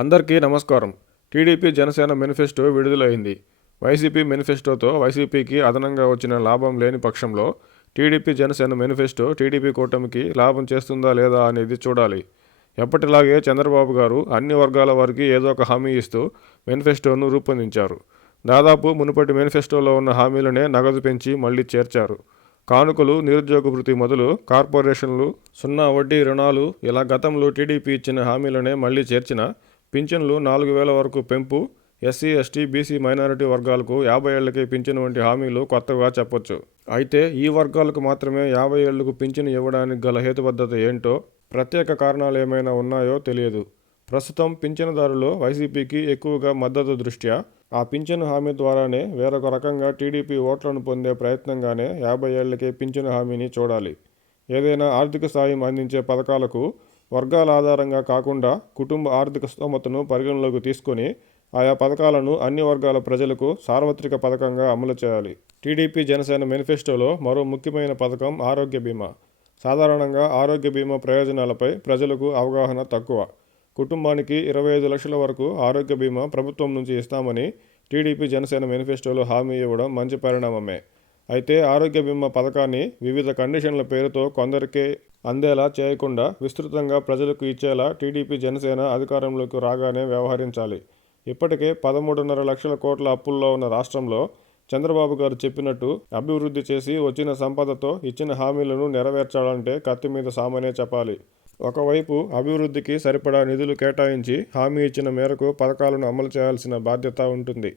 అందరికీ నమస్కారం. TDP Janasena manifesto విడుదలైంది. వైసీపీ మేనిఫెస్టోతో వైసీపీకి అదనంగా వచ్చిన లాభం లేని పక్షంలో టీడీపీ జనసేన మేనిఫెస్టో టీడీపీ కూటమికి లాభం చేస్తుందా లేదా అనేది చూడాలి. ఎప్పటిలాగే చంద్రబాబు గారు అన్ని వర్గాల వారికి ఏదో ఒక హామీ ఇస్తూ మేనిఫెస్టోను రూపొందించారు. దాదాపు మునుపటి మేనిఫెస్టోలో ఉన్న హామీలనే నగదు పెంచి మళ్ళీ చేర్చారు. కానుకలు నిరుద్యోగ వృత్తి మొదలు కార్పొరేషన్లు సున్నా వడ్డీ రుణాలు ఇలా గతంలో టీడీపీ ఇచ్చిన హామీలనే మళ్ళీ చేర్చిన పింఛన్లు నాలుగు వేల వరకు పెంపు ఎస్సీ ఎస్టీ బీసీ మైనారిటీ వర్గాలకు యాభై ఏళ్ళకి పింఛను వంటి హామీలు కొత్తగా చెప్పొచ్చు. అయితే ఈ వర్గాలకు మాత్రమే యాభై ఏళ్ళకు పింఛను ఇవ్వడానికి గల హేతుబద్ధత ఏంటో ప్రత్యేక కారణాలు ఏమైనా ఉన్నాయో తెలియదు. ప్రస్తుతం పింఛనుదారులు వైసీపీకి ఎక్కువగా మద్దతు దృష్ట్యా ఆ పింఛను హామీ ద్వారానే వేరొక రకంగా టీడీపీ ఓట్లను పొందే ప్రయత్నంగానే యాభై ఏళ్ళకే పింఛను హామీని చూడాలి. ఏదైనా ఆర్థిక సాయం అందించే పథకాలకు వర్గాల ఆధారంగా కాకుండా కుటుంబ ఆర్థిక స్తోమతను పరిగణలోకి తీసుకొని ఆయా పథకాలను అన్ని వర్గాల ప్రజలకు సార్వత్రిక పథకంగా అమలు చేయాలి. టీడీపీ జనసేన మేనిఫెస్టోలో మరో ముఖ్యమైన పథకం ఆరోగ్య బీమా. సాధారణంగా ఆరోగ్య బీమా ప్రయోజనాలపై ప్రజలకు అవగాహన తక్కువ. కుటుంబానికి ఇరవై ఐదు లక్షల వరకు ఆరోగ్య బీమా ప్రభుత్వం నుంచి ఇస్తామని టీడీపీ జనసేన మేనిఫెస్టోలో హామీ ఇవ్వడం మంచి పరిణామమే. అయితే ఆరోగ్య బీమా పథకాన్ని వివిధ కండిషన్ల పేరుతో కొందరికే అందేలా చేయకుండా విస్తృతంగా ప్రజలకు ఇచ్చేలా టీడీపీ జనసేన అధికారంలోకి రాగానే వ్యవహరించాలి. ఇప్పటికే పదమూడున్నర లక్షల కోట్ల అప్పుల్లో ఉన్న రాష్ట్రంలో చంద్రబాబు గారు చెప్పినట్టు అభివృద్ధి చేసి వచ్చిన సంపదతో ఇచ్చిన హామీలను నెరవేర్చాలంటే కత్తి మీద సామనే చెప్పాలి. ఒకవైపు అభివృద్ధికి సరిపడా నిధులు కేటాయించి హామీ ఇచ్చిన మేరకు పథకాలను అమలు చేయాల్సిన బాధ్యత ఉంటుంది.